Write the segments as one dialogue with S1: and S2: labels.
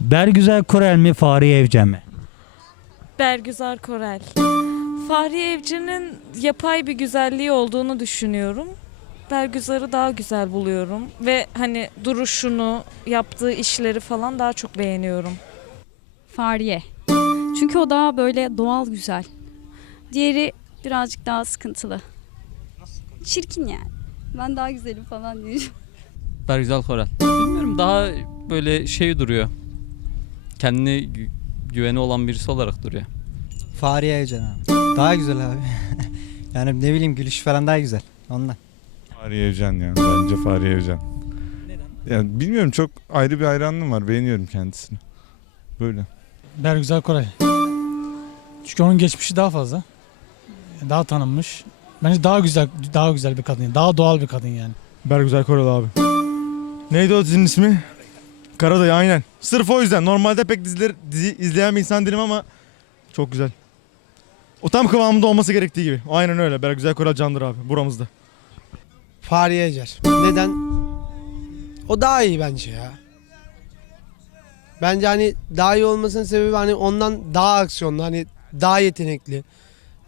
S1: Bergüzar Korel mi Fahriye Evcen mi?
S2: Bergüzar Korel. Fahriye Evcen'in yapay bir güzelliği olduğunu düşünüyorum. Bergüzar'ı daha güzel buluyorum ve hani duruşunu, yaptığı işleri falan daha çok beğeniyorum.
S3: Fahriye. Çünkü o daha böyle doğal güzel. Diğeri birazcık daha sıkıntılı. Çirkin yani. Ben daha güzelim falan diyorum.
S4: Bergüzar Korel. Bilmiyorum daha böyle şey duruyor. Kendine gü- güveni olan birisi olarak duruyor.
S5: Fahriye Evcen abi. Daha güzel abi. yani ne bileyim gülüş falan daha güzel. Ondan.
S6: Fahriye Evcen ya. Bence Fahriye Evcen. Neden? Yani bilmiyorum çok ayrı bir hayranlığım var. Beğeniyorum kendisini. Böyle.
S7: Bergüzar Koray. Çünkü onun geçmişi daha fazla. Daha tanınmış. Bence daha güzel daha güzel bir kadın. Daha doğal bir kadın yani.
S8: Bergüzar Koral abi. Neydi o dizinin ismi? Karadayı aynen. Sırf o yüzden. Normalde pek diziler, dizi izleyen bir insan değilim ama çok güzel. O tam kıvamında olması gerektiği gibi. Aynen öyle. Bergüzar Koral candır abi buramızda.
S9: Fahriye Ecer. Neden? O daha iyi bence ya. Bence hani daha iyi olmasının sebebi hani ondan daha aksiyonlu hani daha yetenekli.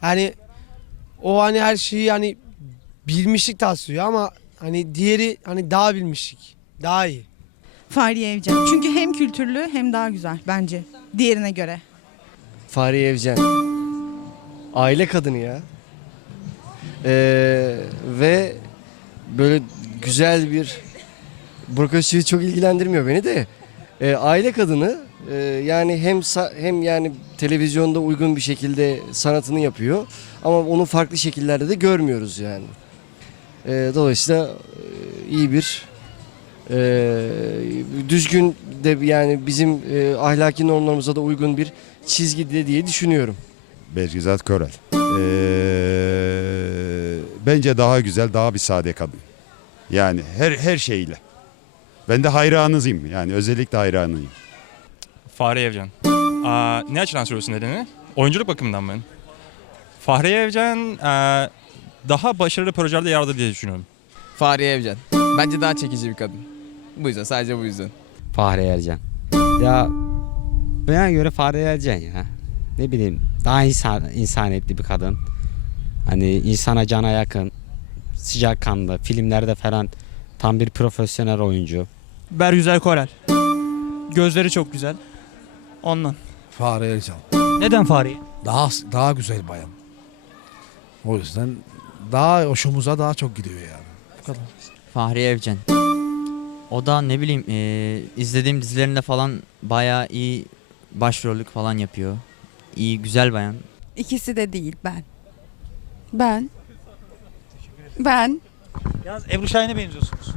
S9: Hani o hani her şeyi hani bilmişlik taslıyor ama hani diğeri hani daha bilmişlik. Daha iyi.
S10: Fahriye Evcen. Çünkü hem kültürlü hem daha güzel bence diğerine göre.
S11: Fahriye Evcen. Aile kadını ya. Ee, ve böyle güzel bir Özçivit çok ilgilendirmiyor beni de. Ee, aile kadını e, yani hem hem yani televizyonda uygun bir şekilde sanatını yapıyor ama onu farklı şekillerde de görmüyoruz yani. Ee, dolayısıyla e, iyi bir e, düzgün de yani bizim e, ahlaki normlarımıza da uygun bir çizgi de diye düşünüyorum.
S12: Bergüzar Korel. Ee, bence daha güzel, daha bir sade kadın. Yani her her şeyle. Ben de hayranınızıyım. Yani özellikle hayranıyım.
S13: Fahriye Evcen. Aa, ne açıdan soruyorsun nedeni? Oyunculuk bakımından mı? Fahriye Evcen aa, daha başarılı projelerde yer aldı diye düşünüyorum.
S4: Fahriye Evcen. Bence daha çekici bir kadın. Bu yüzden sadece bu yüzden.
S5: Fahriye Evcen. Ya bana göre Fahriye Evcen ya. Ne bileyim daha insan insaniyetli bir kadın. Hani insana cana yakın. Sıcakkanlı. Filmlerde falan tam bir profesyonel oyuncu.
S7: Bergüzar Korel. Gözleri çok güzel. Ondan.
S9: Fahriye Ecer.
S1: Neden Fahriye?
S9: Daha daha güzel bayan. O yüzden daha hoşumuza daha çok gidiyor yani.
S4: Fahriye Evcen. O da ne bileyim e, izlediğim dizilerinde falan bayağı iyi başrollük falan yapıyor. İyi güzel bayan.
S10: İkisi de değil ben. Ben. Ben.
S1: Yalnız Ebru Şahin'e benziyorsunuz.